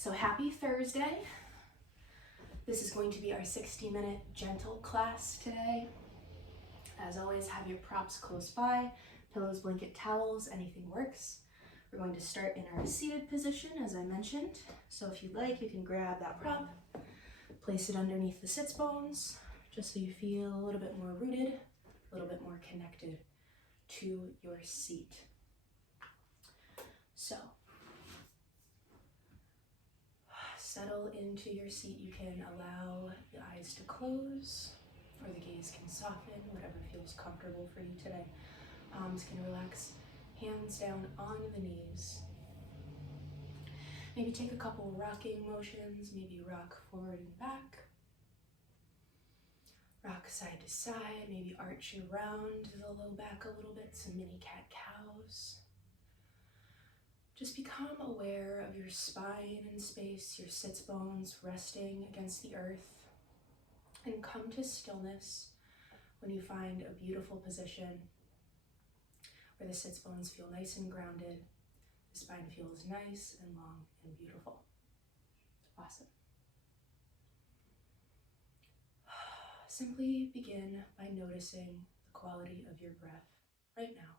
So happy Thursday. This is going to be our 60-minute gentle class today. As always, have your props close by, pillows, blanket, towels, anything works. We're going to start in our seated position, as I mentioned. So if you'd like, you can grab that prop, place it underneath the sits bones, just so you feel a little bit more rooted, a little bit more connected to your seat. So, settle into your seat. You can allow the eyes to close or the gaze can soften, whatever feels comfortable for you today. Arms can relax, hands down on the knees. Maybe take a couple rocking motions, maybe rock forward and back. Rock side to side, maybe arch around the low back a little bit, some mini cat-cows. Just become aware of your spine and space, your sits bones resting against the earth, and come to stillness when you find a beautiful position where the sits bones feel nice and grounded, the spine feels nice and long and beautiful. Awesome. Simply begin by noticing the quality of your breath right now.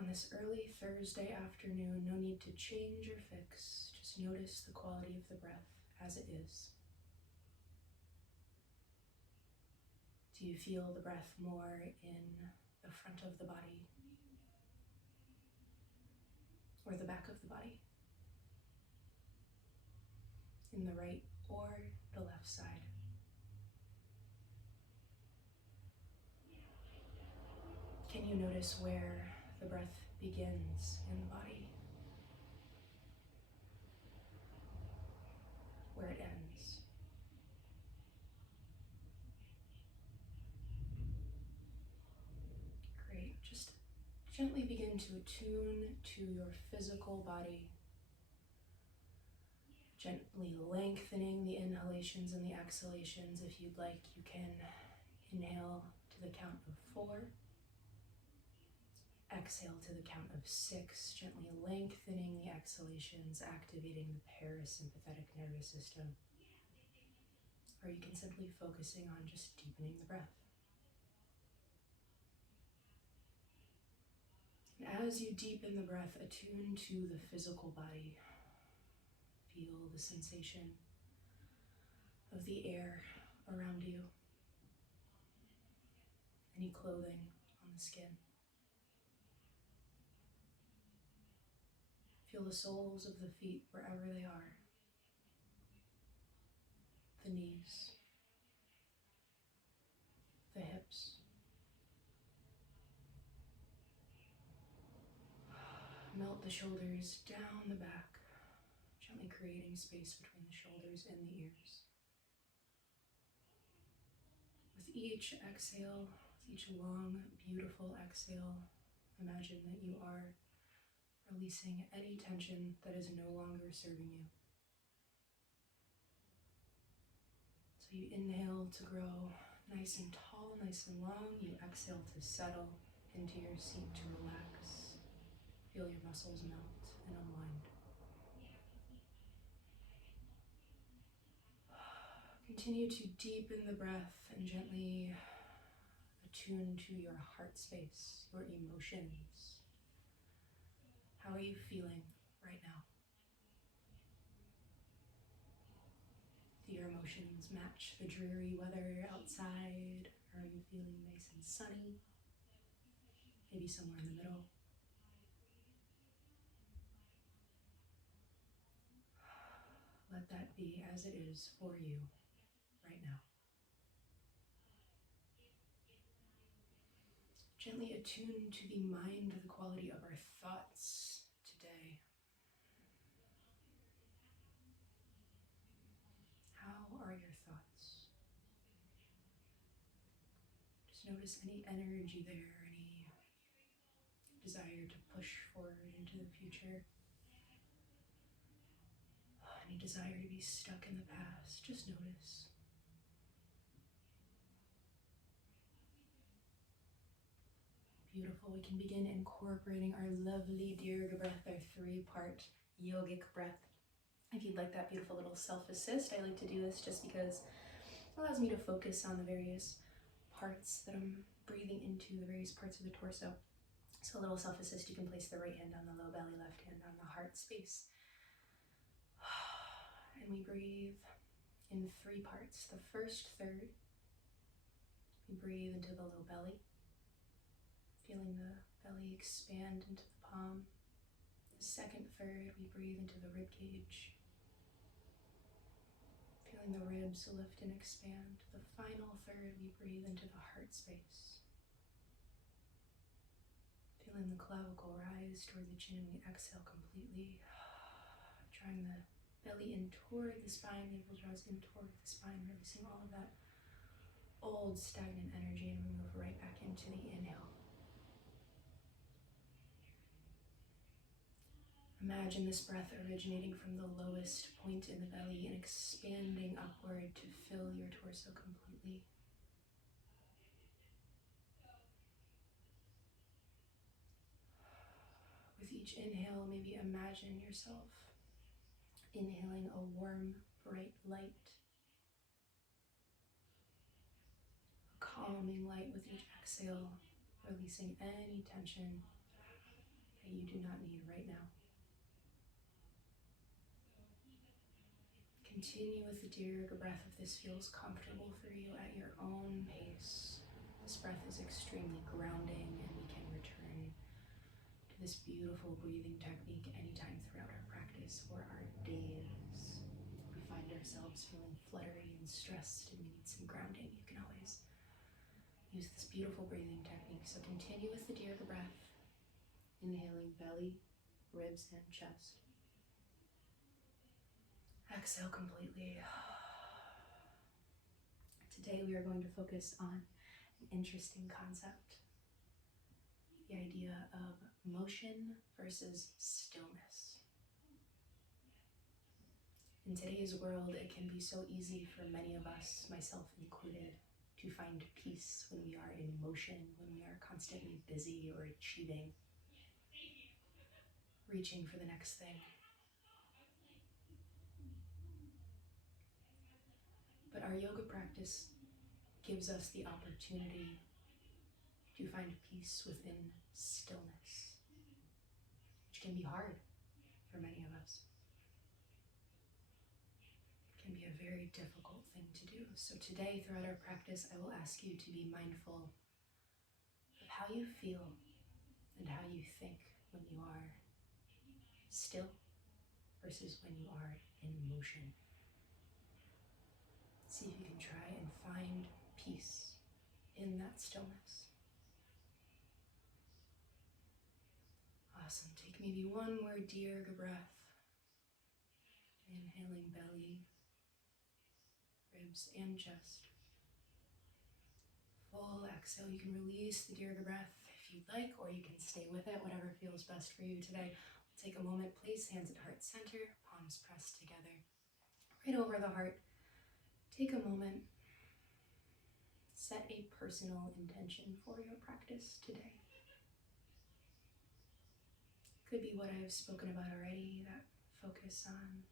On this early Thursday afternoon, no need to change or fix, just notice the quality of the breath as it is. Do you feel the breath more in the front of the body or the back of the body? In the right or the left side? Can you notice where the breath begins in the body? Where it ends? Great. Just gently begin to attune to your physical body. Gently lengthening the inhalations and the exhalations. If you'd like, you can inhale to the count of 4. Exhale to the count of 6, gently lengthening the exhalations, activating the parasympathetic nervous system. Or you can simply focusing on just deepening the breath. And as you deepen the breath, attune to the physical body. Feel the sensation of the air around you, any clothing on the skin. Feel the soles of the feet wherever they are, the knees, the hips. Melt the shoulders down the back, gently creating space between the shoulders and the ears. With each exhale, with each long, beautiful exhale, imagine that you are releasing any tension that is no longer serving you. So you inhale to grow nice and tall, nice and long. You exhale to settle into your seat, to relax. Feel your muscles melt and unwind. Continue to deepen the breath and gently attune to your heart space, your emotions. How are you feeling right now? Do your emotions match the dreary weather outside? Or are you feeling nice and sunny? Maybe somewhere in the middle. Let that be as it is for you right now. Gently attune to the mind, the quality of our thoughts today. How are your thoughts? Just notice any energy there, any desire to push forward into the future, any desire to be stuck in the past. Just notice. Beautiful. We can begin incorporating our lovely Dirga breath, our 3-part yogic breath. If you'd like that beautiful little self-assist, I like to do this just because it allows me to focus on the various parts that I'm breathing into, the various parts of the torso. So a little self-assist, you can place the right hand on the low belly, left hand on the heart space. And we breathe in 3 parts. The first third, we breathe into the low belly, feeling the belly expand into the palm. The second third, we breathe into the rib cage, feeling the ribs lift and expand. The final third, we breathe into the heart space, feeling the clavicle rise toward the chin. We exhale completely, drawing the belly in toward the spine, navel draws in toward the spine, releasing all of that old stagnant energy, and we move right back into the inhale. Imagine this breath originating from the lowest point in the belly and expanding upward to fill your torso completely. With each inhale, maybe imagine yourself inhaling a warm, bright light, a calming light with each exhale, releasing any tension that you do not need right now. Continue with the Dirga breath if this feels comfortable for you at your own pace. This breath is extremely grounding, and we can return to this beautiful breathing technique anytime throughout our practice or our days. If we find ourselves feeling fluttery and stressed and we need some grounding, you can always use this beautiful breathing technique. So continue with the Dirga breath, inhaling belly, ribs, and chest. Exhale completely. Today we are going to focus on an interesting concept, the idea of motion versus stillness. In today's world, it can be so easy for many of us, myself included, to find peace when we are in motion, when we are constantly busy or achieving, reaching for the next thing. But our yoga practice gives us the opportunity to find peace within stillness, which can be hard for many of us. It can be a very difficult thing to do. So today, throughout our practice, I will ask you to be mindful of how you feel and how you think when you are still versus when you are in motion. See if you can try and find peace in that stillness. Awesome. Take maybe one more Dirga breath. Inhaling belly, ribs, and chest. Full exhale. You can release the Dirga breath if you'd like, or you can stay with it, whatever feels best for you today. We'll take a moment, place hands at heart center, palms pressed together, right over the heart. Take a moment, set a personal intention for your practice today. Could be what I've spoken about already, that focus on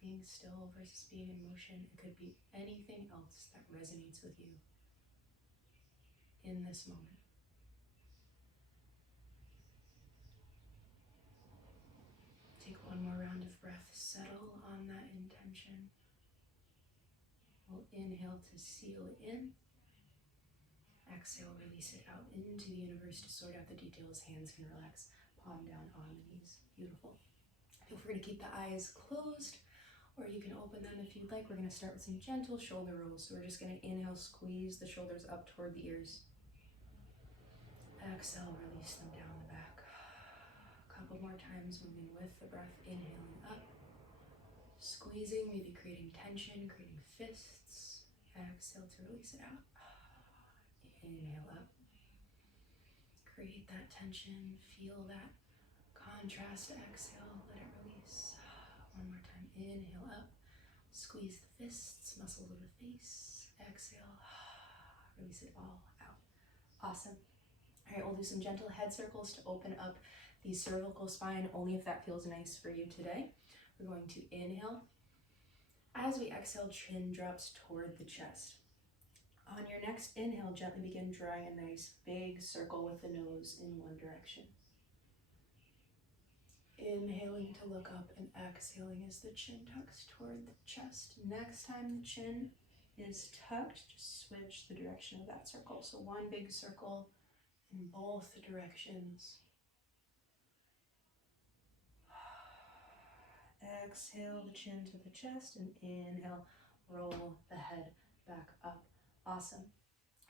being still versus being in motion. It could be anything else that resonates with you in this moment. Take one more round of breath, settle on that intention. We'll inhale to seal in. Exhale, release it out into the universe to sort out the details. Hands can relax, palm down on the knees. Beautiful. Feel free to keep the eyes closed, or you can open them if you'd like. We're going to start with some gentle shoulder rolls. So we're just going to inhale, squeeze the shoulders up toward the ears. Exhale, release them down the back. A couple more times, moving with the breath, inhaling up. Squeezing, maybe creating tension, creating fists. Exhale to release it out. Inhale up. Create that tension, feel that contrast. Exhale, let it release. One more time, inhale up. Squeeze the fists, muscles of the face. Exhale, release it all out. Awesome. All right, we'll do some gentle head circles to open up the cervical spine, only if that feels nice for you today. We're going to inhale. As we exhale, chin drops toward the chest. On your next inhale, gently begin drawing a nice big circle with the nose in one direction. Inhaling to look up and exhaling as the chin tucks toward the chest. Next time the chin is tucked, just switch the direction of that circle. So one big circle in both directions. Exhale the chin to the chest and inhale, roll the head back up. Awesome.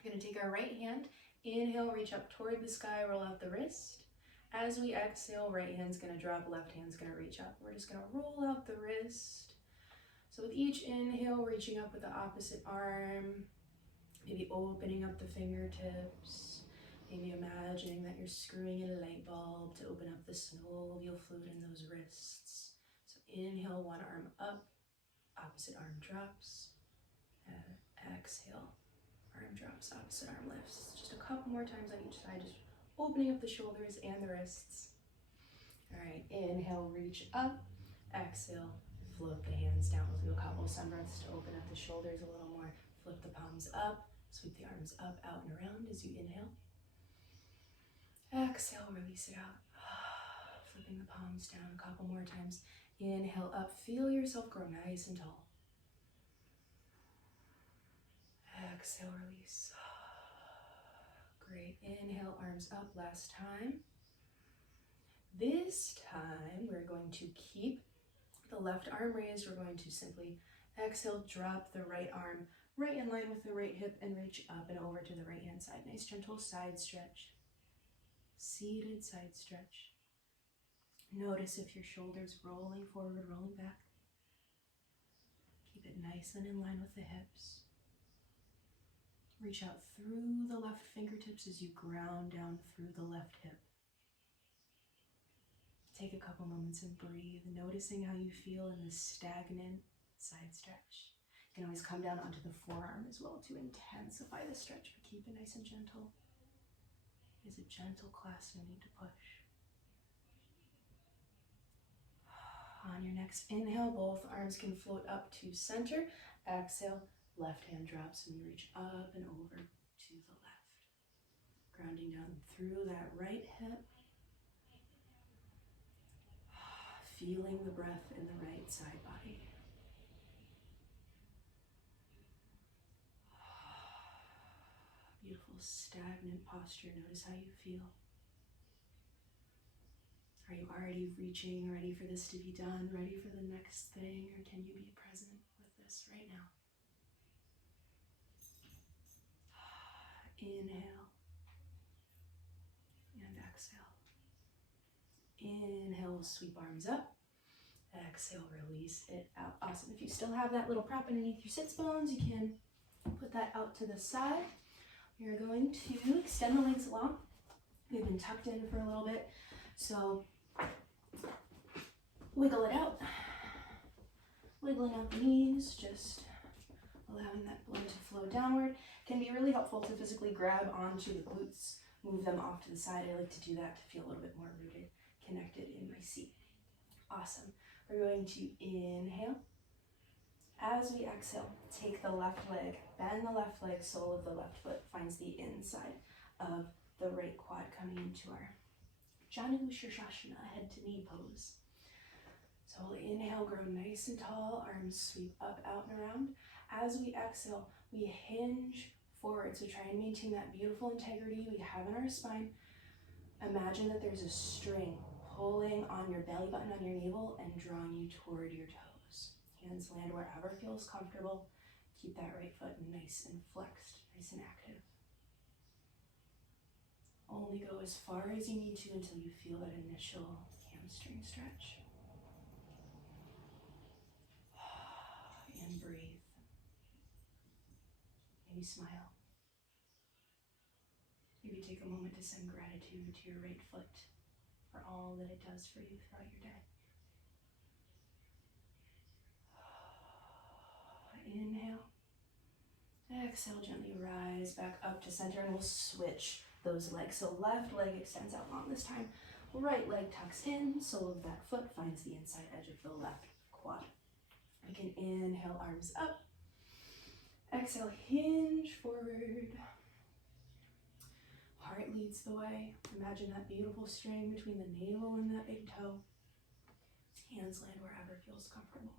We're going to take our right hand, inhale, reach up toward the sky, roll out the wrist. As we exhale, right hand's going to drop, left hand's going to reach up. We're just going to roll out the wrist. So with each inhale, reaching up with the opposite arm, maybe opening up the fingertips, maybe imagining that you're screwing in a light bulb to open up the synovial fluid in those wrists. So inhale, one arm up, opposite arm drops, and exhale, arm drops, opposite arm lifts. Just a couple more times on each side, just opening up the shoulders and the wrists. All right, inhale, reach up, exhale, float the hands down. We'll do a couple sun breaths to open up the shoulders a little more. Flip the palms up, sweep the arms up, out and around as you inhale. Exhale, release it out. Flipping the palms down a couple more times. Inhale up, feel yourself grow nice and tall. Exhale, release. Great. Inhale, arms up. Last time. This time, we're going to keep the left arm raised. We're going to simply exhale, drop the right arm right in line with the right hip and reach up and over to the right hand side. Nice gentle side stretch. Seated side stretch. Notice if your shoulders rolling forward, rolling back. Keep it nice and in line with the hips. Reach out through the left fingertips as you ground down through the left hip. Take a couple moments and breathe, noticing how you feel in this stagnant side stretch. You can always come down onto the forearm as well to intensify the stretch, but keep it nice and gentle. It is a gentle class, no need to push. On your next inhale, both arms can float up to center. Exhale, left hand drops and we reach up and over to the left. Grounding down through that right hip. Feeling the breath in the right side body. Beautiful stagnant posture. Notice how you feel. Are you already reaching, ready for this to be done, ready for the next thing, or can you be present with this right now? Inhale and exhale. Inhale, sweep arms up. Exhale, release it out. Awesome. If you still have that little prop underneath your sits bones, you can put that out to the side. You're going to extend the legs long. They've been tucked in for a little bit, so wiggle it out. Wiggling out the knees, just allowing that blood to flow downward. Can be really helpful to physically grab onto the glutes, move them off to the side. I like to do that to feel a little bit more rooted, connected in my seat. Awesome. We're going to inhale. As we exhale, take the left leg, bend the left leg, sole of the left foot finds the inside of the right quad, coming into our Janu Shirshasana, head to knee pose. So we'll inhale, grow nice and tall, arms sweep up, out and around. As we exhale, we hinge forward. So try and maintain that beautiful integrity we have in our spine. Imagine that there's a string pulling on your belly button, on your navel, and drawing you toward your toes. Hands land wherever feels comfortable. Keep that right foot nice and flexed, nice and active. Only go as far as you need to until you feel that initial hamstring stretch. And breathe. Maybe smile. Maybe take a moment to send gratitude to your right foot for all that it does for you throughout your day. Inhale. Exhale, gently rise back up to center, and we'll switch those legs. So left leg extends out long this time. Right leg tucks in, sole of that foot finds the inside edge of the left quad. We can inhale, arms up. Exhale, hinge forward. Heart leads the way. Imagine that beautiful string between the navel and that big toe. Hands land wherever feels comfortable.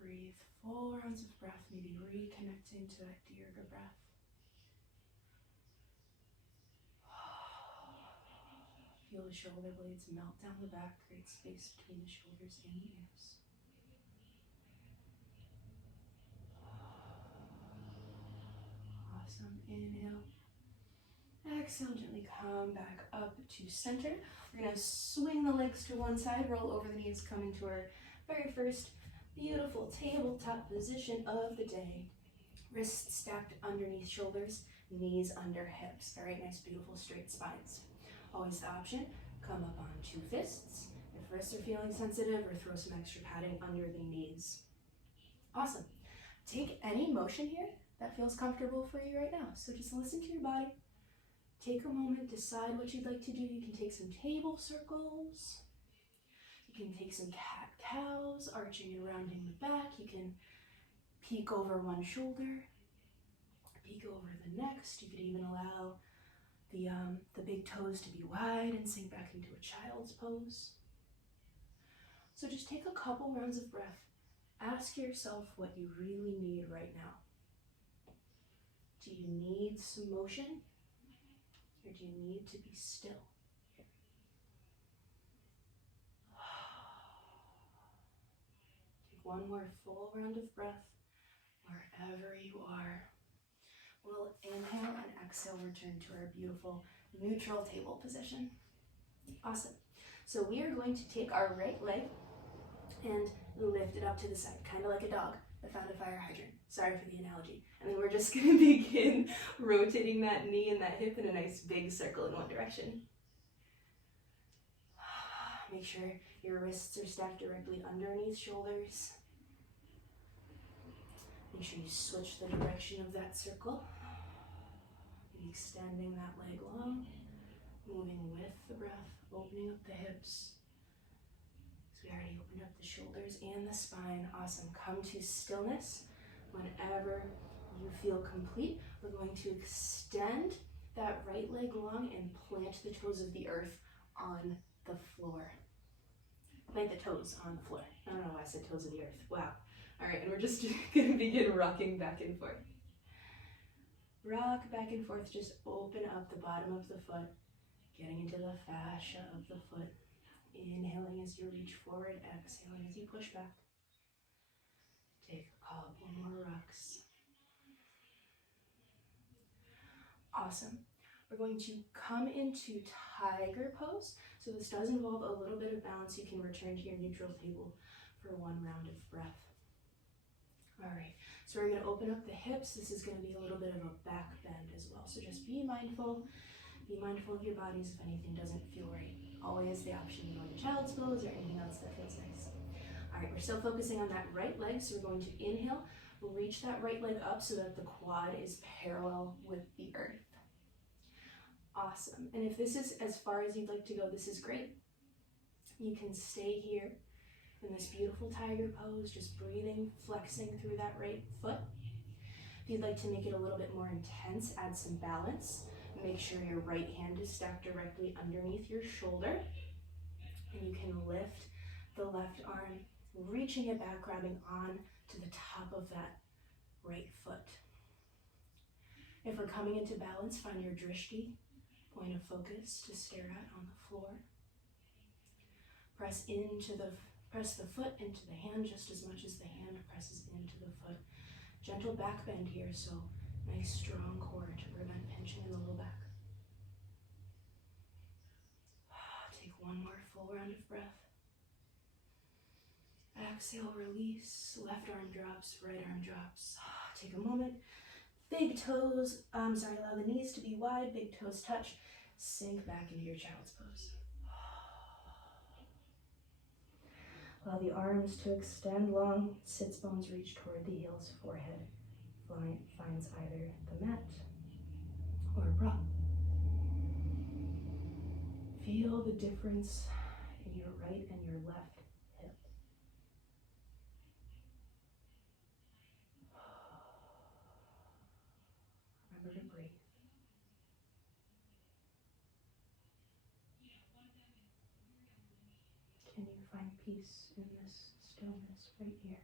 Breathe full rounds of breath, maybe reconnecting to that Dirga breath. Feel the shoulder blades melt down the back, create space between the shoulders and the ears. Awesome. Inhale. Exhale, gently come back up to center. We're going to swing the legs to one side, roll over the knees, coming to our very first beautiful tabletop position of the day. Wrists stacked underneath shoulders, knees under hips. All right, nice, beautiful straight spines. Always the option, come up on two fists if wrists are feeling sensitive, or throw some extra padding under the knees. Awesome. Take any motion here that feels comfortable for you right now. So just listen to your body. Take a moment, decide what you'd like to do. You can take some table circles. You can take some cat-cows, arching and rounding the back. You can peek over one shoulder, peek over the next. You could even allow the big toes to be wide and sink back into a child's pose. So just take a couple rounds of breath. Ask yourself what you really need right now. Do you need some motion? Or do you need to be still? Take one more full round of breath wherever you are. We'll inhale and exhale, return to our beautiful neutral table position. Awesome. So we are going to take our right leg and lift it up to the side, kind of like a dog that found a fire hydrant. Sorry for the analogy. And then we're just going to begin rotating that knee and that hip in a nice big circle in one direction. Make sure your wrists are stacked directly underneath shoulders. Make sure you switch the direction of that circle. Maybe extending that leg long, moving with the breath, opening up the hips. So we already opened up the shoulders and the spine. Awesome. Come to stillness. Whenever you feel complete, we're going to extend that right leg long and plant the toes of the earth on the floor. Plant the toes on the floor. I don't know why I said toes of the earth. Wow. All right, and we're just going to begin rocking back and forth. Rock back and forth, just open up the bottom of the foot, getting into the fascia of the foot. Inhaling as you reach forward, exhaling as you push back. Take a couple more rocks. Awesome. We're going to come into tiger pose. So this does involve a little bit of balance. You can return to your neutral table for one round of breath. All right, so we're going to open up the hips. This is going to be a little bit of a back bend as well. So just be mindful of your bodies if anything doesn't feel right. Always the option to go into child's pose or anything else that feels nice. All right, we're still focusing on that right leg, so we're going to inhale. We'll reach that right leg up so that the quad is parallel with the earth. Awesome. And if this is as far as you'd like to go, this is great. You can stay here in this beautiful tiger pose, just breathing, flexing through that right foot. If you'd like to make it a little bit more intense, add some balance. Make sure your right hand is stacked directly underneath your shoulder. And you can lift the left arm, reaching it back, grabbing on to the top of that right foot. If we're coming into balance, find your drishti, point of focus to stare at on the floor. Press the foot into the hand just as much as the hand presses into the foot. Gentle back bend here, so nice strong core to prevent pinching in the low back. Take one more full round of breath. Exhale, release. Left arm drops, right arm drops. Take a moment. Big toes, allow the knees to be wide, big toes touch. Sink back into your child's pose. Allow the arms to extend long, sits bones reach toward the heels, forehead finds either the mat or a prop. Feel the difference in your right and your left hip. Remember to breathe. Can you find peace in this stillness right here?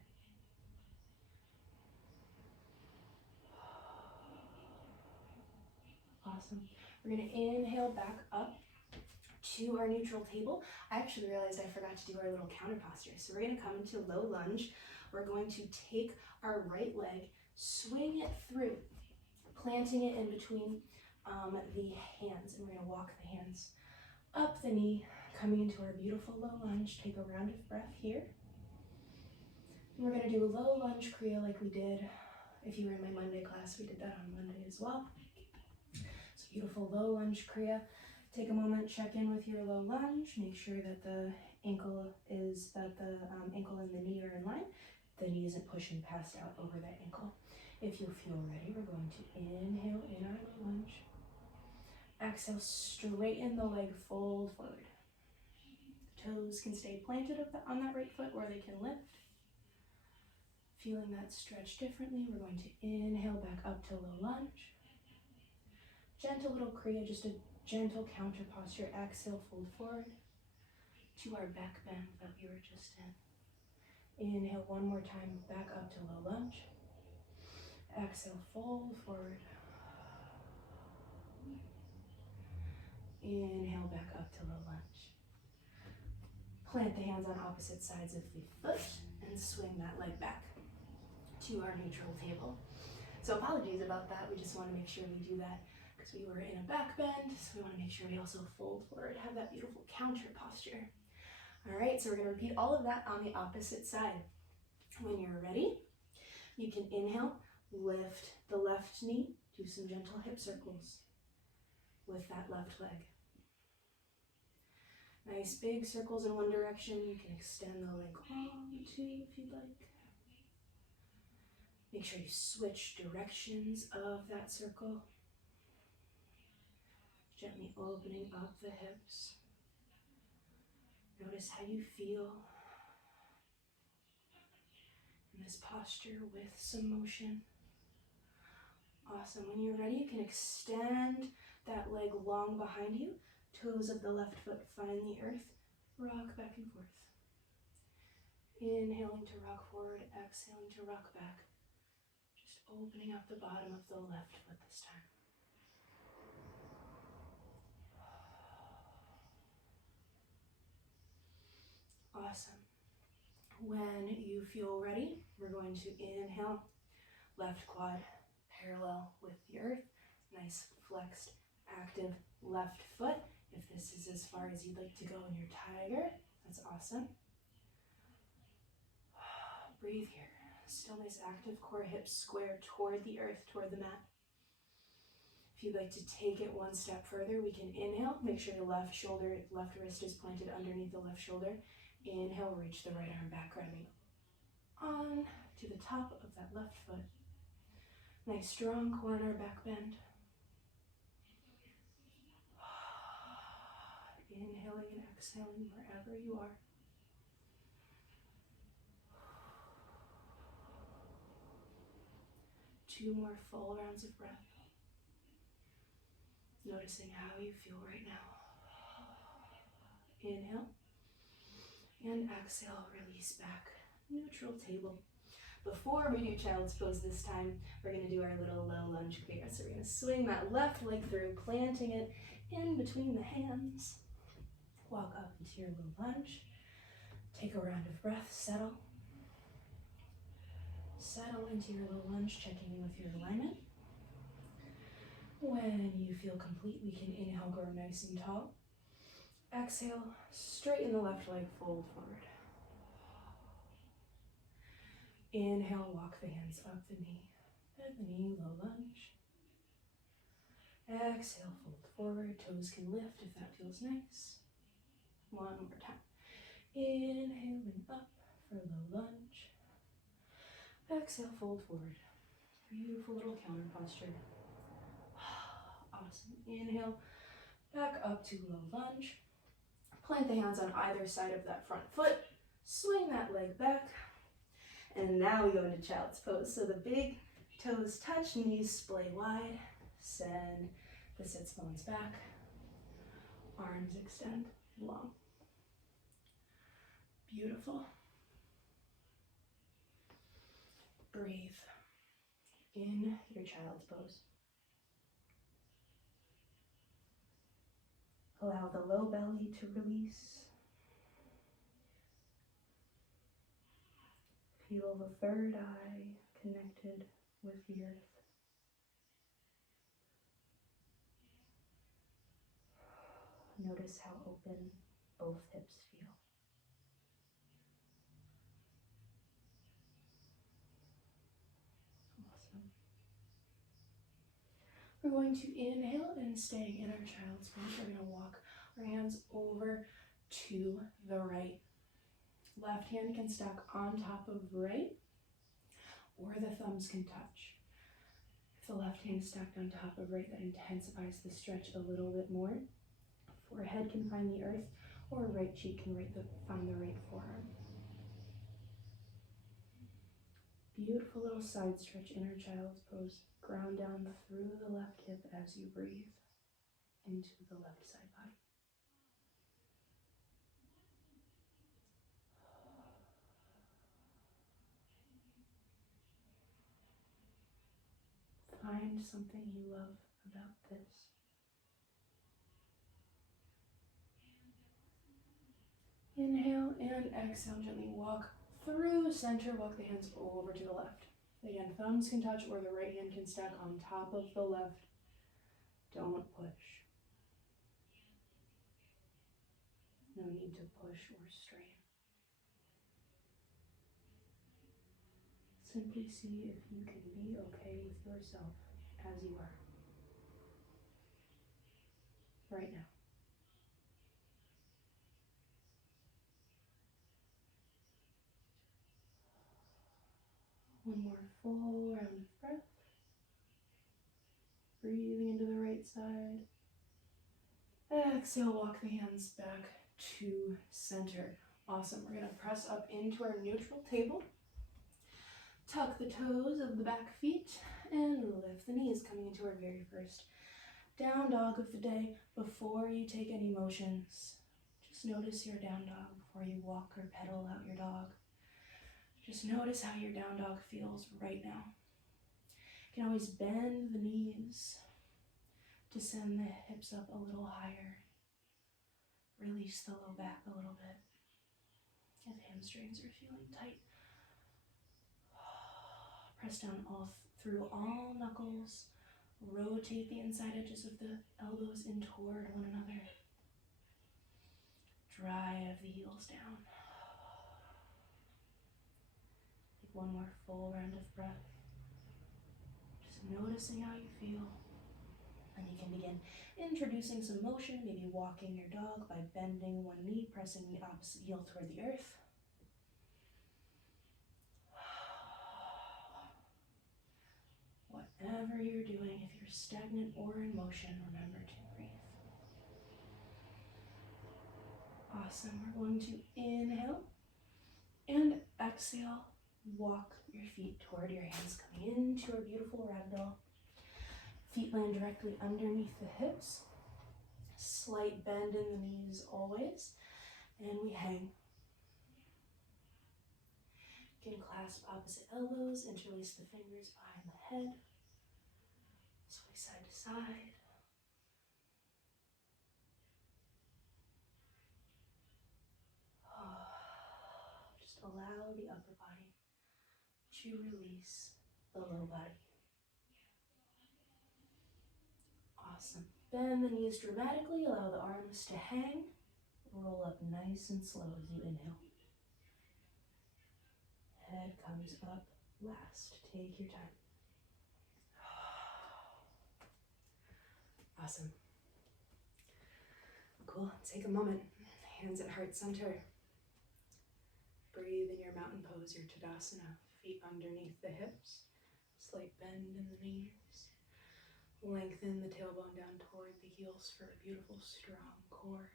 Awesome. We're going to inhale back up to our neutral table. I actually realized I forgot to do our little counter posture. So we're going to come into low lunge. We're going to take our right leg, swing it through, planting it in between the hands. And we're going to walk the hands up the knee, coming into our beautiful low lunge. Take a round of breath here. And we're going to do a low lunge kriya like we did. If you were in my Monday class, we did that on Monday as well. So beautiful low lunge kriya. Take a moment, check in with your low lunge. Make sure that the ankle and the knee are in line. The knee isn't pushing past out over that ankle. If you feel ready, we're going to inhale in our low lunge. Exhale, straighten the leg, fold forward. Toes can stay planted on that right foot or they can lift. Feeling that stretch differently, we're going to inhale back up to low lunge. Gentle little kriya, just a gentle counter posture. Exhale, fold forward to our back bend that we were just in. Inhale one more time, back up to low lunge. Exhale, fold forward. Inhale back up to low lunge. Plant the hands on opposite sides of the foot and swing that leg back to our neutral table. So apologies about that. We just want to make sure we do that because we were in a back bend. So we want to make sure we also fold forward, have that beautiful counter posture. All right, so we're going to repeat all of that on the opposite side. When you're ready, you can inhale, lift the left knee, do some gentle hip circles with that left leg. Nice big circles in one direction. You can extend the leg long too if you'd like. Make sure you switch directions of that circle. Gently opening up the hips. Notice how you feel in this posture with some motion. Awesome. When you're ready, you can extend that leg long behind you. Toes of the left foot find the earth. Rock back and forth. Inhaling to rock forward, exhaling to rock back. Just opening up the bottom of the left foot this time. Awesome. When you feel ready, we're going to inhale, left quad parallel with the earth. Nice flexed, active left foot. If this is as far as you'd like to go in your tiger, that's awesome. Breathe here. Still nice active core, hips square toward the earth, toward the mat. If you'd like to take it one step further, we can inhale. Make sure the left wrist is planted underneath the left shoulder. Inhale, reach the right arm back, grabbing on to the top of that left foot. Nice strong core in our back bend. Inhaling and exhaling wherever you are. Two more full rounds of breath. Noticing how you feel right now. Inhale and exhale, release back. Neutral table. Before we do child's pose this time, we're going to do our little low lunge kriya. So we're going to swing that left leg through, planting it in between the hands. Walk up into your low lunge. Take a round of breath, settle. Settle into your low lunge, checking in with your alignment. When you feel complete, we can inhale, grow nice and tall. Exhale, straighten the left leg, fold forward. Inhale, walk the hands up the knee, bend the knee, low lunge. Exhale, fold forward, toes can lift if that feels nice. One more time. Inhaling up for low lunge. Exhale, fold forward. Beautiful little counter posture. Awesome. Inhale, back up to low lunge. Plant the hands on either side of that front foot. Swing that leg back. And now we go into child's pose. So the big toes touch, knees splay wide. Send the sits bones back. Arms extend long. Beautiful. Breathe in your child's pose. Allow the low belly to release. Feel the third eye connected with the earth. Notice how open both hips feel. Awesome. We're going to inhale and staying in our child's pose. We're going to walk our hands over to the right. Left hand can stack on top of right, or the thumbs can touch. If the left hand is stacked on top of right, that intensifies the stretch a little bit more. Forehead can find the earth, or right cheek can find the right forearm. Beautiful little side stretch, inner child's pose. Ground down through the left hip as you breathe into the left side body. Find something you love about this. Inhale and exhale, gently walk through center, walk the hands over to the left. Again, thumbs can touch or the right hand can stack on top of the left. Don't push. No need to push or strain. Simply see if you can be okay with yourself as you are. Right now. One more full round of breath. Breathing into the right side. Exhale, walk the hands back to center. Awesome. We're going to press up into our neutral table. Tuck the toes of the back feet and lift the knees, coming into our very first down dog of the day. Before you take any motions, just notice your down dog before you walk or pedal out your dog. Just notice how your down dog feels right now. You can always bend the knees to send the hips up a little higher. Release the low back a little bit if hamstrings are feeling tight. Press down through all knuckles. Rotate the inside edges of the elbows in toward one another. Drive the heels down. Take one more full round of breath. Just noticing how you feel. And you can begin introducing some motion, maybe walking your dog by bending one knee, pressing the opposite heel toward the earth. Whatever you're doing, if you're stagnant or in motion, remember to breathe. Awesome. We're going to inhale and exhale. Walk your feet toward your hands, coming into a beautiful ragdoll. Feet land directly underneath the hips. Slight bend in the knees always. And we hang. You can clasp opposite elbows, interlace the fingers behind the head. Sway side to side. Just allow the upper body to release the low body. Awesome. Bend the knees dramatically, allow the arms to hang. Roll up nice and slow as you inhale. Head comes up last. Take your time. Awesome. Cool. Take a moment. Hands at heart center. Breathe in your mountain pose, your Tadasana. Feet underneath the hips. Slight bend in the knees. Lengthen the tailbone down toward the heels for a beautiful, strong core.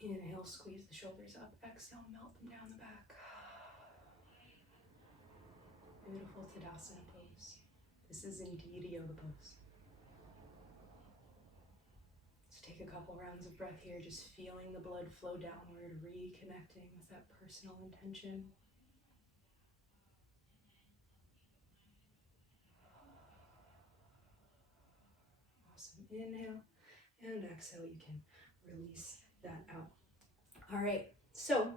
Inhale, squeeze the shoulders up. Exhale, melt them down the back. Beautiful Tadasana pose. This is indeed a yoga pose. Let's take a couple rounds of breath here, just feeling the blood flow downward, reconnecting with that personal intention. Awesome. Inhale and exhale. You can release that out. All right, so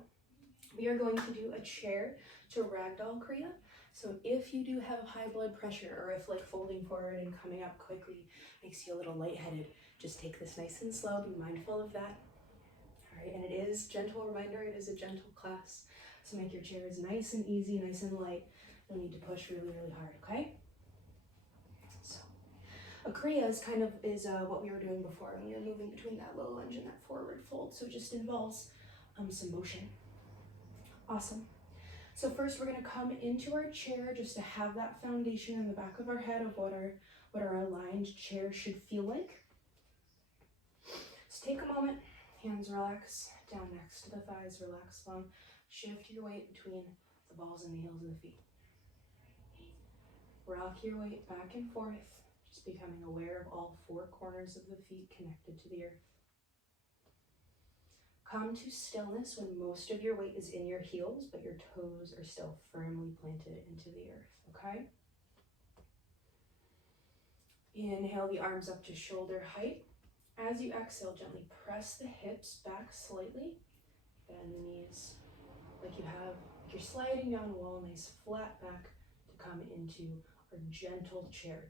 we are going to do a chair to ragdoll kriya. So if you do have high blood pressure, or if like folding forward and coming up quickly makes you a little lightheaded, just take this nice and slow, be mindful of that. All right, and it is, gentle reminder, it is a gentle class. So make your chairs nice and easy, nice and light. No need to push really, really hard, okay? So a kriya is what we were doing before, when we were moving between that low lunge and that forward fold. So it just involves some motion. Awesome. So first we're going to come into our chair just to have that foundation in the back of our head of what our aligned chair should feel like. So take a moment, hands relax, down next to the thighs, relax long. Shift your weight between the balls and the heels of the feet. Rock your weight back and forth, just becoming aware of all four corners of the feet connected to the earth. Come to stillness when most of your weight is in your heels, but your toes are still firmly planted into the earth, okay? Inhale the arms up to shoulder height. As you exhale, gently press the hips back slightly. Bend the knees like you're sliding down a wall, nice flat back to come into our gentle chair.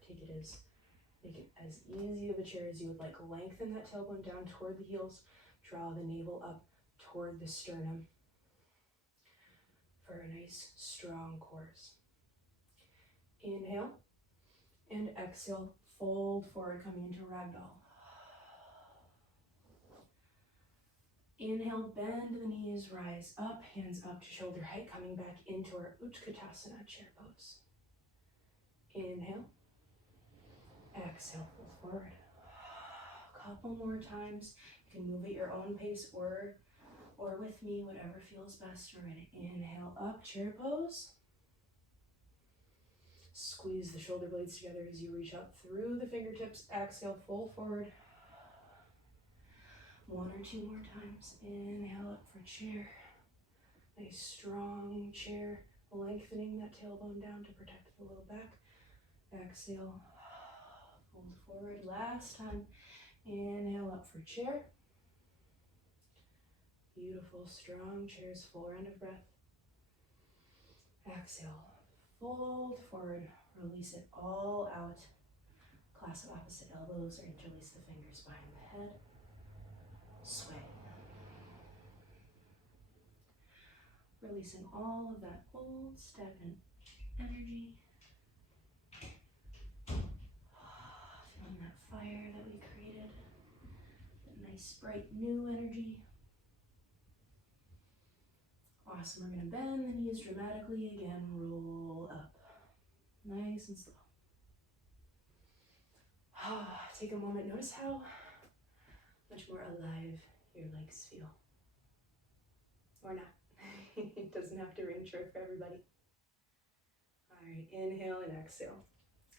Make it as easy of a chair as you would like. Lengthen that tailbone down toward the heels. Draw the navel up toward the sternum for a nice, strong course. Inhale and exhale, fold forward, coming into ragdoll. Inhale, bend the knees, rise up, hands up to shoulder height, coming back into our Utkatasana chair pose. Inhale, exhale, fold forward. A couple more times. You can move at your own pace or with me, whatever feels best. We're going to inhale up, chair pose. Squeeze the shoulder blades together as you reach up through the fingertips. Exhale, fold forward. One or two more times. Inhale up for chair. Nice strong chair, lengthening that tailbone down to protect the low back. Exhale, fold forward. Last time. Inhale up for chair. Beautiful, strong chairs, full round of breath. Exhale, fold forward, release it all out. Clasp opposite elbows or interlace the fingers behind the head. Sway. Releasing all of that old, stagnant energy. Feeling that fire that we created. That nice, bright, new energy. Awesome. We're going to bend the knees dramatically again. Roll up. Nice and slow. Take a moment. Notice how much more alive your legs feel. Or not. It doesn't have to ring true for everybody. All right. Inhale and exhale.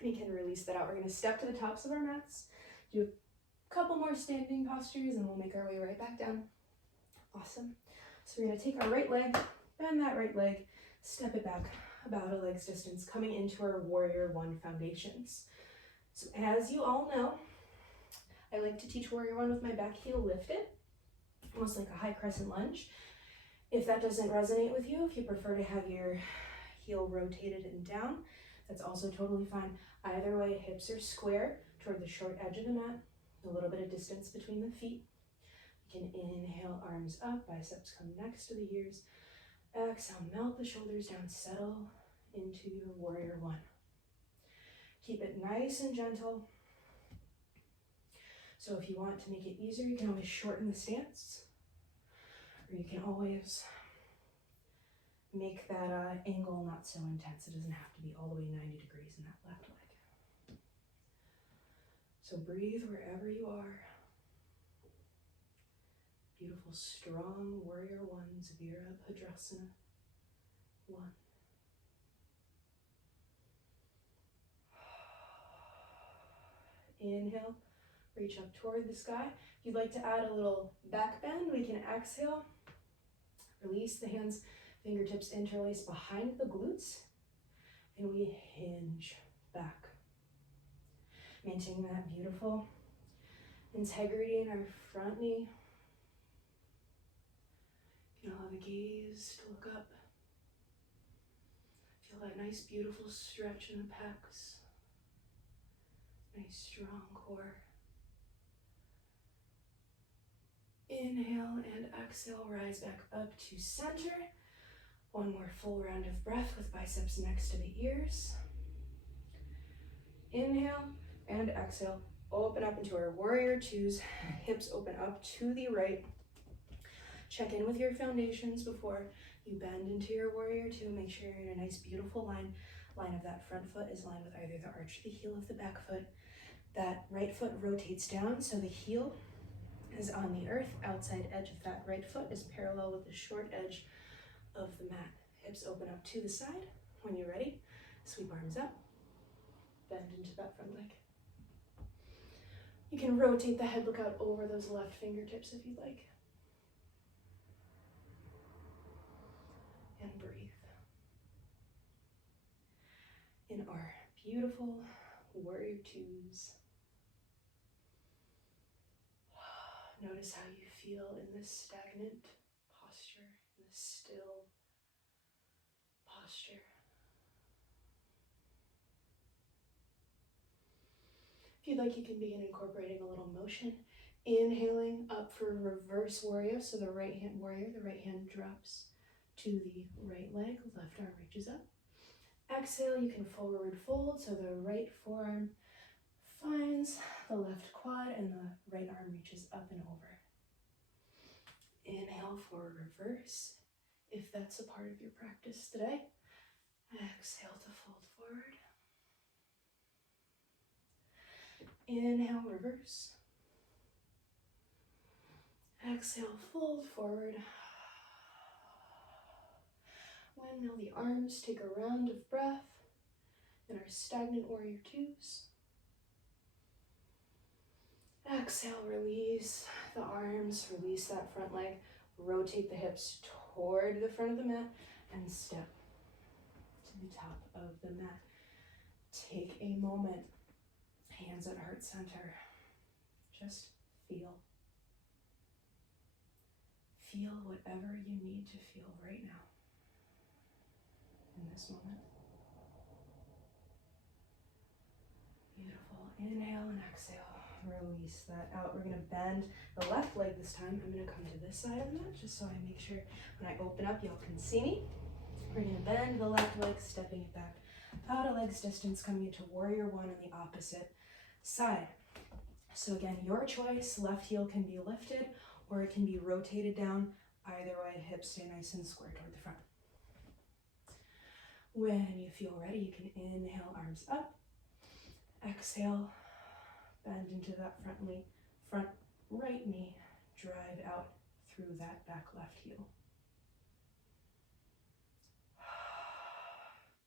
We can release that out. We're going to step to the tops of our mats. Do a couple more standing postures and we'll make our way right back down. Awesome. So we're going to take our right leg, bend that right leg, step it back about a leg's distance, coming into our Warrior One foundations. So as you all know, I like to teach Warrior One with my back heel lifted, almost like a high crescent lunge. If that doesn't resonate with you, if you prefer to have your heel rotated and down, that's also totally fine. Either way, hips are square toward the short edge of the mat, a little bit of distance between the feet. You can inhale, arms up, biceps come next to the ears. Exhale, melt the shoulders down, settle into your Warrior One. Keep it nice and gentle. So if you want to make it easier, you can always shorten the stance, or you can always make that angle not so intense. It doesn't have to be all the way 90 degrees in that left leg. So breathe wherever you are. Beautiful, strong warrior ones, Virabhadrasana 1. Inhale, reach up toward the sky. If you'd like to add a little back bend, we can exhale. Release the hands, fingertips interlace behind the glutes, and we hinge back. Maintain that beautiful integrity in our front knee. You can allow the gaze to look up. Feel that nice, beautiful stretch in the pecs. Nice, strong core. Inhale and exhale, rise back up to center. One more full round of breath with biceps next to the ears. Inhale and exhale, open up into our warrior twos, hips open up to the right. Check in with your foundations before you bend into your warrior two. Make sure you're in a nice, beautiful line. Line of that front foot is lined with either the arch or the heel of the back foot. That right foot rotates down, so the heel is on the earth. Outside edge of that right foot is parallel with the short edge of the mat. Hips open up to the side. When you're ready, sweep arms up, bend into that front leg. You can rotate the head, look out over those left fingertips if you'd like. And breathe. In our beautiful warrior twos, notice how you feel in this stagnant posture, in this still posture. If you'd like, you can begin incorporating a little motion. Inhaling up for reverse warrior, so the right hand warrior, the right hand drops to the right leg, left arm reaches up. Exhale, you can forward fold, so the right forearm finds the left quad and the right arm reaches up and over. Inhale for reverse, if that's a part of your practice today. Exhale to fold forward. Inhale, reverse. Exhale, fold forward. Windmill the arms, take a round of breath in our stagnant warrior twos. Exhale, release the arms, release that front leg, rotate the hips toward the front of the mat and step to the top of the mat. Take a moment, hands at heart center, just feel. Feel whatever you need to feel right now, in this moment. Beautiful. Inhale and exhale. Release that out. We're going to bend the left leg this time. I'm going to come to this side of the mat just so I make sure when I open up y'all can see me. We're going to bend the left leg, stepping it back about a leg's distance, coming into warrior one on the opposite side. So again, your choice. Left heel can be lifted or it can be rotated down. Either way, hips stay nice and square toward the front. When you feel ready, you can inhale, arms up. Exhale, bend into that front right knee, drive out through that back left heel.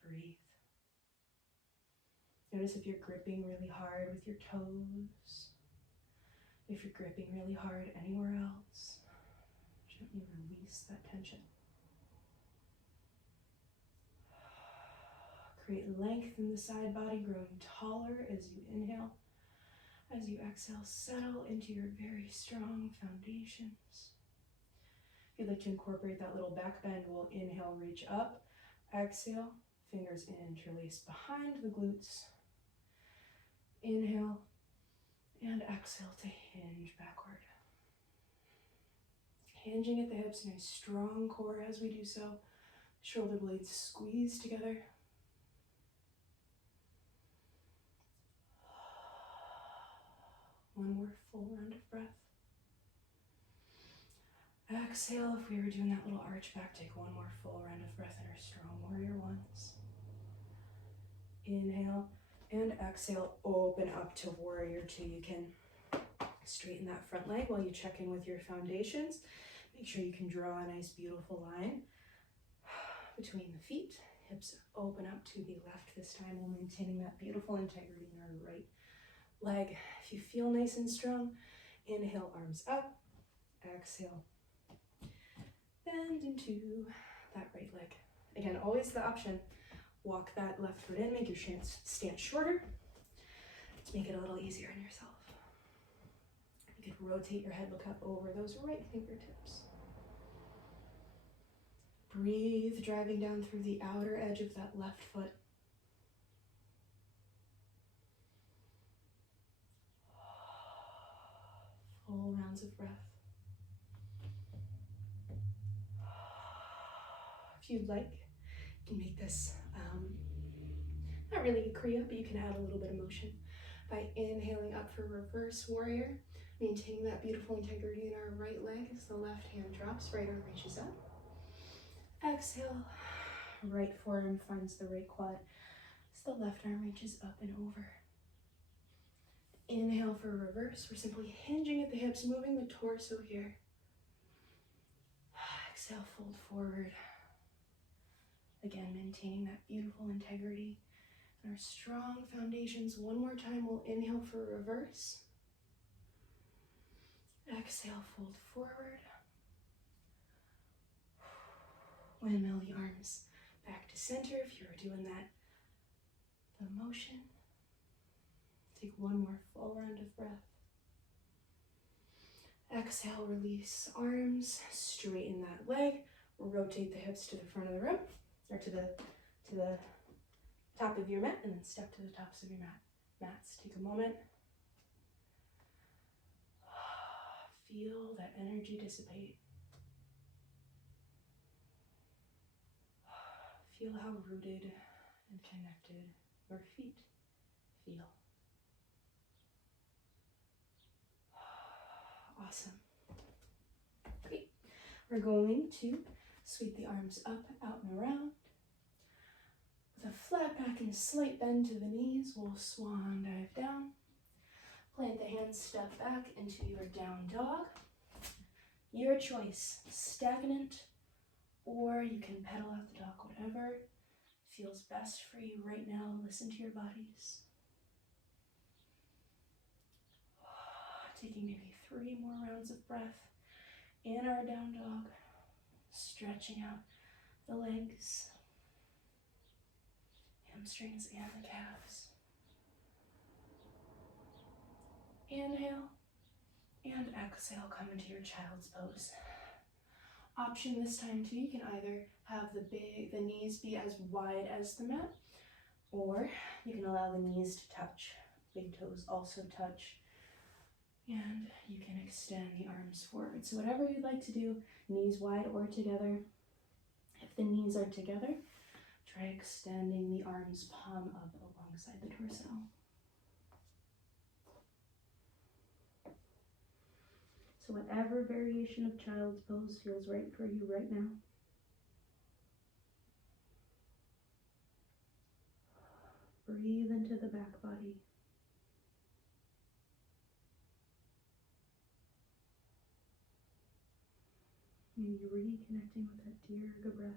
Breathe. Notice if you're gripping really hard with your toes, if you're gripping really hard anywhere else, gently release that tension. Create length in the side body, growing taller as you inhale. As you exhale, settle into your very strong foundations. If you'd like to incorporate that little back bend, we'll inhale, reach up. Exhale, fingers interlace behind the glutes. Inhale and exhale to hinge backward. Hinging at the hips, nice strong core as we do so. Shoulder blades squeeze together. One more full round of breath. exhale, if we were doing that little arch back, take one more full round of breath in our strong warrior ones. Inhale and exhale, open up to warrior two. You can straighten that front leg while you check in with your foundations. Make sure you can draw a nice, beautiful line between the feet. Hips open up to the left this time while maintaining that beautiful integrity in our right leg. If you feel nice and strong, inhale, arms up. Exhale, bend into that right leg. Again, always the option. Walk that left foot in, make your stance shorter. Let's make it a little easier on yourself. You could rotate your head, look up over those right fingertips. Breathe, driving down through the outer edge of that left foot. Full rounds of breath. If you'd like, you can make this not really a Kriya, but you can add a little bit of motion by inhaling up for reverse warrior, maintaining that beautiful integrity in our right leg as the left hand drops, right arm reaches up. Exhale, right forearm finds the right quad as the left arm reaches up and over. Inhale for reverse. We're simply hinging at the hips, moving the torso here. Exhale, fold forward. Again, maintaining that beautiful integrity and our strong foundations. One more time, we'll inhale for reverse. Exhale, fold forward. Windmill the arms back to center if you were doing that. The motion. Take one more full round of breath. Exhale, release arms, straighten that leg, rotate the hips to the front of the room, or to the top of your mat, and then step to the tops of your mats. Take a moment. Feel that energy dissipate. Feel how rooted and connected your feet feel. Awesome. Great. We're going to sweep the arms up, out, and around. With a flat back and slight bend to the knees, we'll swan dive down. Plant the hands, step back into your down dog. Your choice, stagnant, or you can pedal out the dog, whatever feels best for you right now. Listen to your bodies. Taking maybe 3 more rounds of breath in our down dog, stretching out the legs, hamstrings, and the calves. Inhale and exhale, come into your child's pose. Option this time too, you can either have the knees be as wide as the mat, or you can allow the knees to touch. Big toes also touch. And you can extend the arms forward. So whatever you'd like to do, knees wide or together. If the knees are together, try extending the arms palm up alongside the torso. So whatever variation of child's pose feels right for you right now. Breathe into the back body. Maybe reconnecting with that Dirga breath.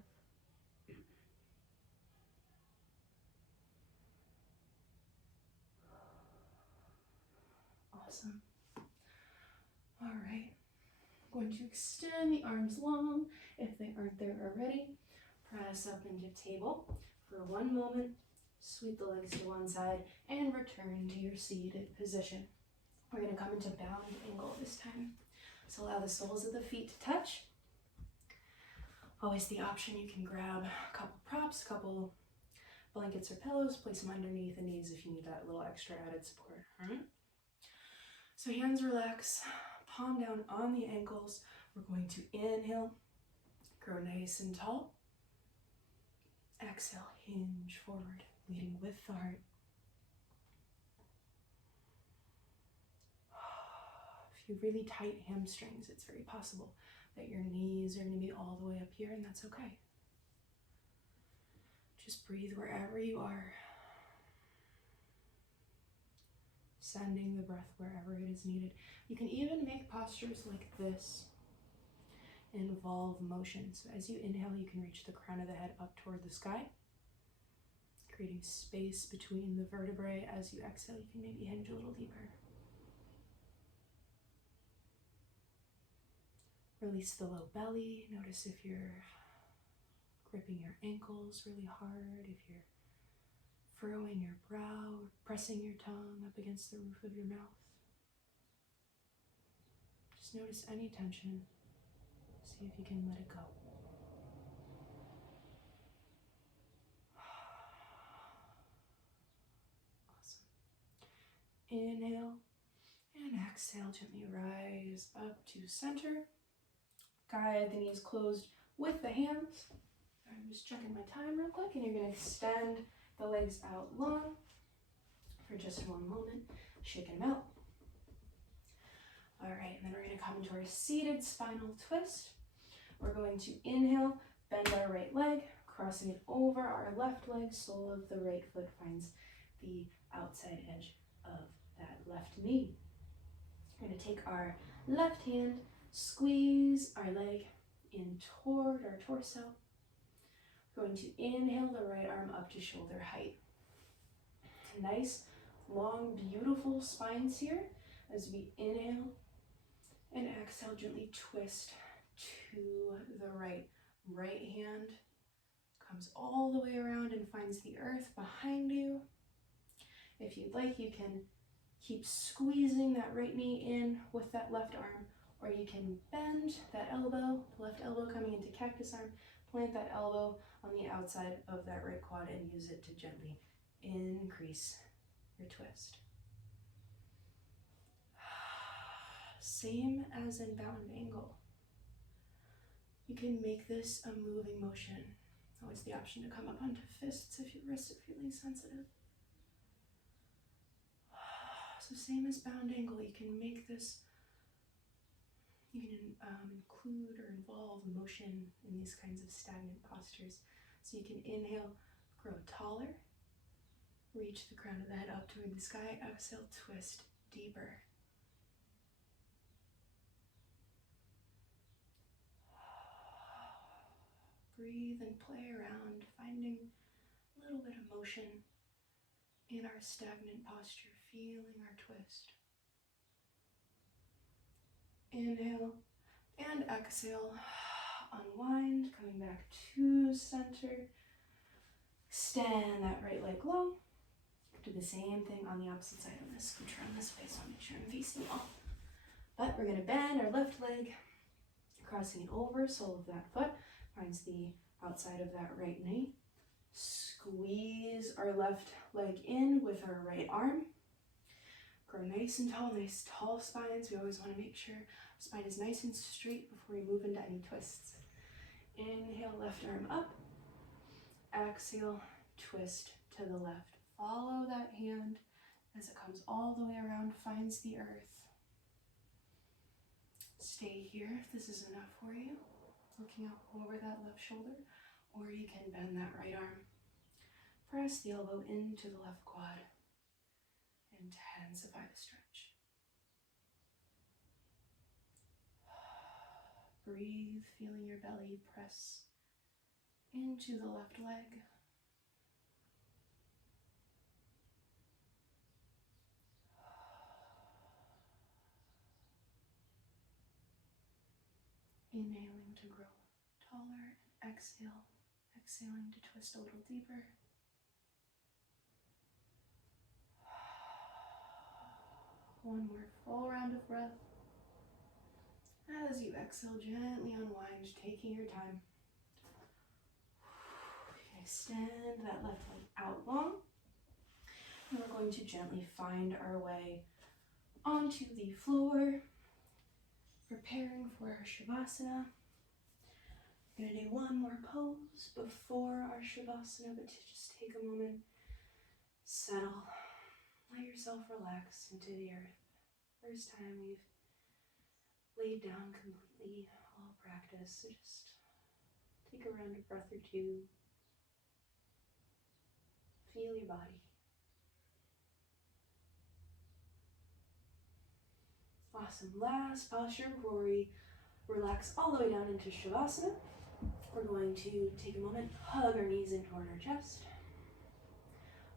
Awesome. All right. I'm going to extend the arms long if they aren't there already. Press up into table for 1 moment. Sweep the legs to one side and return to your seated position. We're going to come into bound angle this time. So allow the soles of the feet to touch. Always the option, you can grab a couple props, a couple blankets or pillows, place them underneath the knees if you need that little extra added support. All right? So hands relax, palm down on the ankles. We're going to inhale, grow nice and tall. Exhale, hinge forward, leading with the heart. If you have really tight hamstrings, it's very possible that your knees are going to be all the way up here, and that's okay. Just breathe wherever you are, sending the breath wherever it is needed. You can even make postures like this involve motion. So as you inhale, you can reach the crown of the head up toward the sky, creating space between the vertebrae. As you exhale, you can maybe hinge a little deeper. Release the low belly. Notice if you're gripping your ankles really hard, if you're furrowing your brow, pressing your tongue up against the roof of your mouth. Just notice any tension. See if you can let it go. Awesome. Inhale and exhale, gently rise up to center. Guide the knees closed with the hands. I'm just checking my time real quick, and you're going to extend the legs out long for just one moment. Shake them out. All right, and then we're going to come into our seated spinal twist. We're going to inhale, bend our right leg, crossing it over our left leg. Sole of the right foot finds the outside edge of that left knee. We're going to take our left hand, squeeze our leg in toward our torso. We're going to inhale the right arm up to shoulder height. Nice, long, beautiful spines here as we inhale and exhale, gently twist to the right. Right hand comes all the way around and finds the earth behind you. If you'd like, you can keep squeezing that right knee in with that left arm, or you can bend that elbow, the left elbow coming into cactus arm, plant that elbow on the outside of that right quad and use it to gently increase your twist. Same as in bound angle. You can make this a moving motion. Always the option to come up onto fists if your wrists are feeling sensitive. So same as bound angle, you can make this, you can include or involve motion in these kinds of stagnant postures. So you can inhale, grow taller, reach the crown of the head up toward the sky, exhale, twist deeper. Breathe and play around, finding a little bit of motion in our stagnant posture, feeling our twist. Inhale and exhale, unwind, coming back to center. Extend that right leg low. Do the same thing on the opposite side. I'm going to scooch around this way so I'll make sure I'm facing you all. But we're going to bend our left leg, crossing it over, sole of that foot finds the outside of that right knee. Squeeze our left leg in with our right arm. Grow nice and tall, nice tall spines. We always want to make sure our spine is nice and straight before we move into any twists. Inhale, left arm up. Exhale, twist to the left. Follow that hand as it comes all the way around, finds the earth. Stay here if this is enough for you. Looking out over that left shoulder, or you can bend that right arm. Press the elbow into the left quad. Intensify the stretch. Breathe, feeling your belly press into the left leg. Inhaling to grow taller, and exhale, exhaling to twist a little deeper. One more full round of breath. As you exhale, gently unwind, taking your time. You can extend that left leg out long. And we're going to gently find our way onto the floor, preparing for our Shavasana. We're going to do one more pose before our Shavasana, but to just take a moment, settle, let yourself relax into the earth. First time we've laid down completely while practice, so just take a round of breath or two. Feel your body. Awesome. Last posture before we relax all the way down into Shavasana. We're going to take a moment, hug our knees in toward our chest.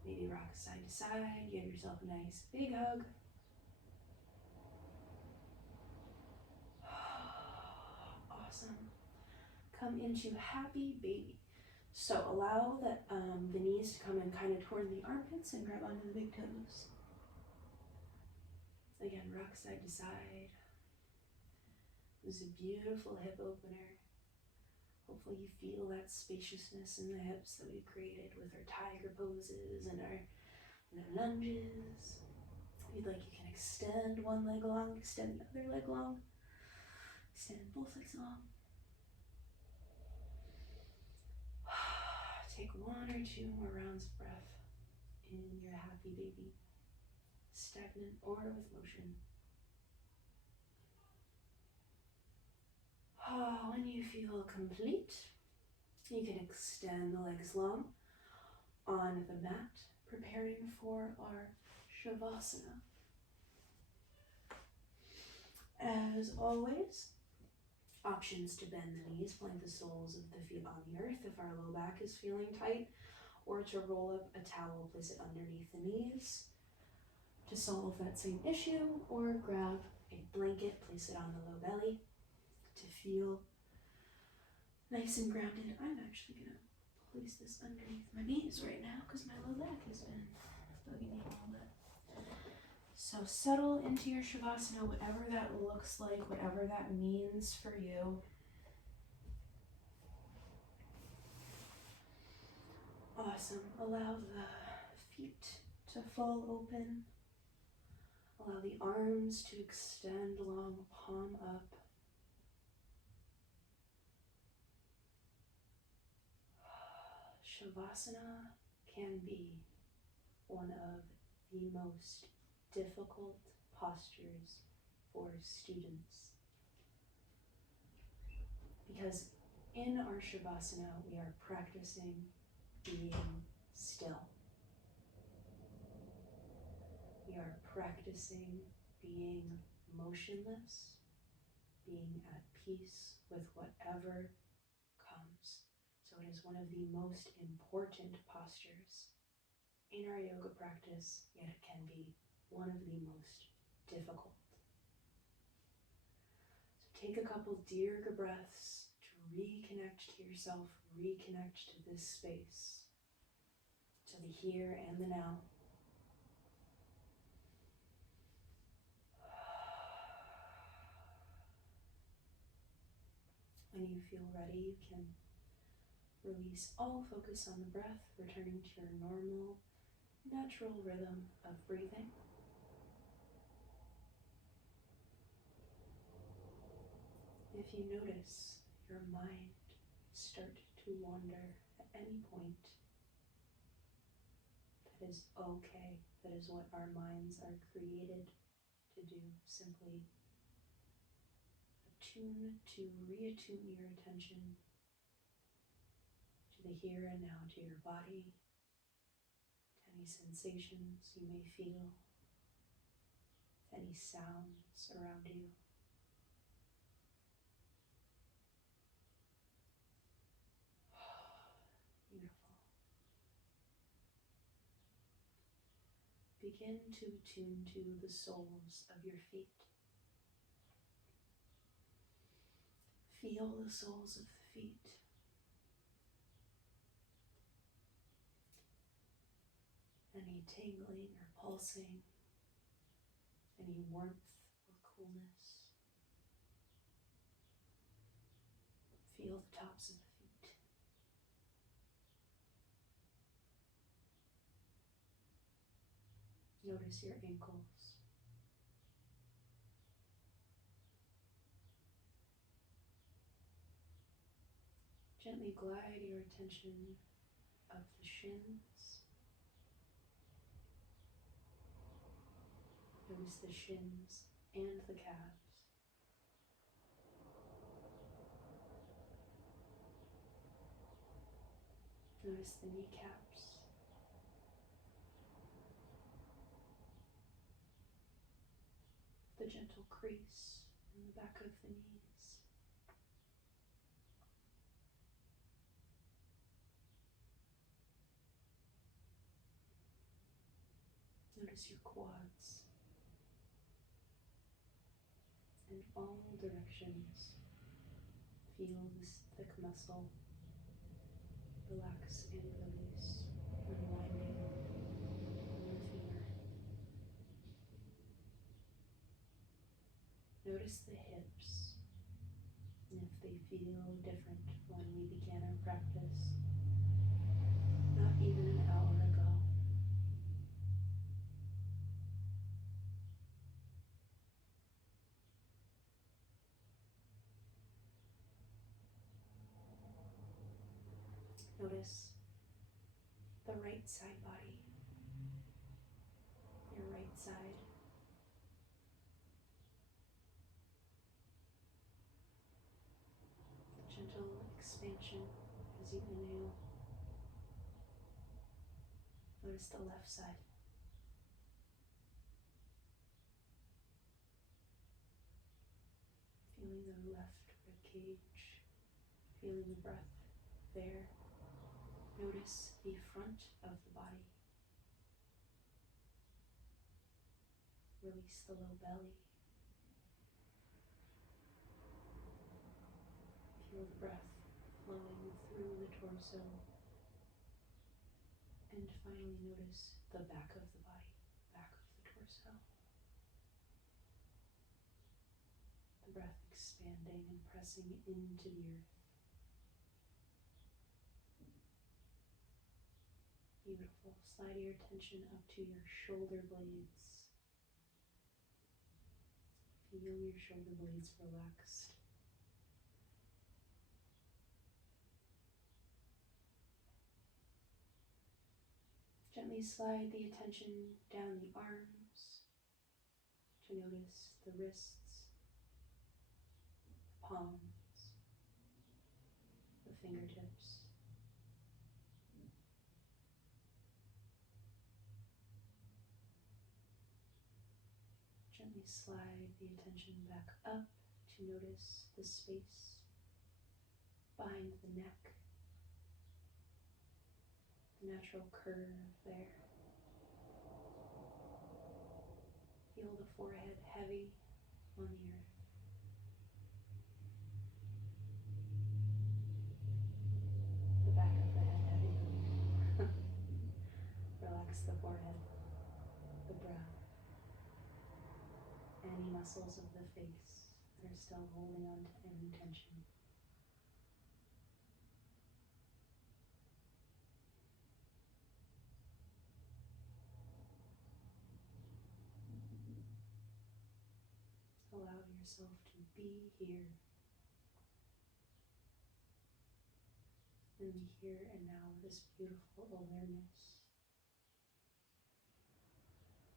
Maybe rock side to side, give yourself a nice big hug. Awesome. Come into happy baby. So allow that the knees to come in kind of toward the armpits and grab onto the big toes. Again, rock side to side. This is a beautiful hip opener. Hopefully you feel that spaciousness in the hips that we've created with our tiger poses and our lunges. If you'd like, you can extend one leg long, extend the other leg long, extend both legs long. Take one or two more rounds of breath in your happy baby, stagnant or with motion. When you feel complete, you can extend the legs long on the mat, preparing for our Shavasana. As always, options to bend the knees, plant the soles of the feet on the earth if our low back is feeling tight, or to roll up a towel, place it underneath the knees to solve that same issue, or grab a blanket, place it on the low belly to feel nice and grounded. I'm actually going to place this underneath my knees right now because my low back has been bugging me a little bit. So settle into your Shavasana, whatever that looks like, whatever that means for you. Awesome. Allow the feet to fall open. Allow the arms to extend long, palm up. Shavasana can be one of the most difficult postures for students, because in our Shavasana we are practicing being still. We are practicing being motionless, being at peace with whatever comes. So it is one of the most important postures in our yoga practice, yet it can be one of the most difficult. So take a couple deep breaths to reconnect to yourself, reconnect to this space, to the here and the now. When you feel ready, you can release all focus on the breath, returning to your normal, natural rhythm of breathing. If you notice your mind start to wander at any point, that is okay. That is what our minds are created to do. Simply reattune your attention to the here and now, to your body, to any sensations you may feel, to any sounds around you. Beautiful. Begin to attune to the soles of your feet. Feel the soles of the feet. Any tingling or pulsing, any warmth or coolness. Feel the tops of the feet. Notice your ankles. Gently glide your attention up the shins. Notice the shins and the calves. Notice the kneecaps. The gentle crease in the back of the knees. Notice your quads in all directions. Feel this thick muscle relax and release, unwinding from the femur. Notice the hips, and if they feel different when we began our practice, not even an hour ago. Notice the right side body, your right side. The gentle expansion as you inhale. Notice the left side. Feeling the left rib cage, feeling the breath there. Notice the front of the body. Release the low belly. Feel the breath flowing through the torso. And finally notice the back of the body, back of the torso. The breath expanding and pressing into the earth. Beautiful. Slide your attention up to your shoulder blades. Feel your shoulder blades relaxed. Gently slide the attention down the arms to notice the wrists, the palms, the fingertips. Gently slide the attention back up to notice the space behind the neck, the natural curve there. Feel the forehead heavy on the earth. The back of the head heavy. Relax the forehead, the brow, any muscles of the face that are still holding on to any tension. Allow yourself to be here in the here and now, this beautiful awareness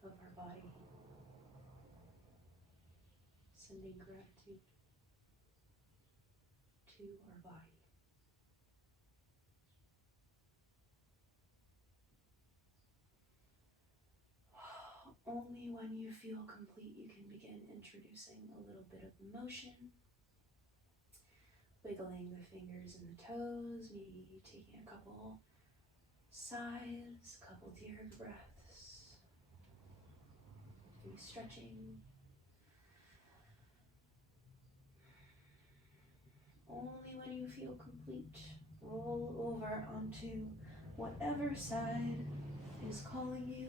of our body, sending gratitude to our body. Only when you feel complete, you can begin introducing a little bit of motion, wiggling the fingers and the toes, maybe taking a couple sighs, a couple deep breaths, maybe stretching. Only when you feel complete, roll over onto whatever side is calling you.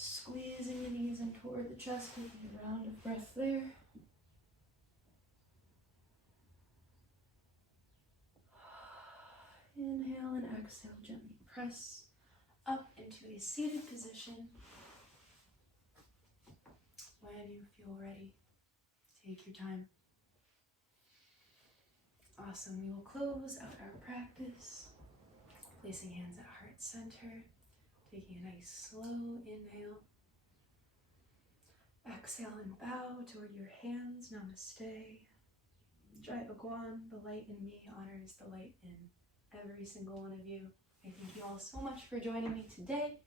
Squeezing the knees in toward the chest, taking a round of breath there. Inhale and exhale, gently press up into a seated position. When you feel ready, take your time. Awesome. We will close out our practice, placing hands at heart center, taking a nice slow inhale. Exhale and bow toward your hands. Namaste. Jai Bhagwan, the light in me honors the light in every single one of you. I thank you all so much for joining me today.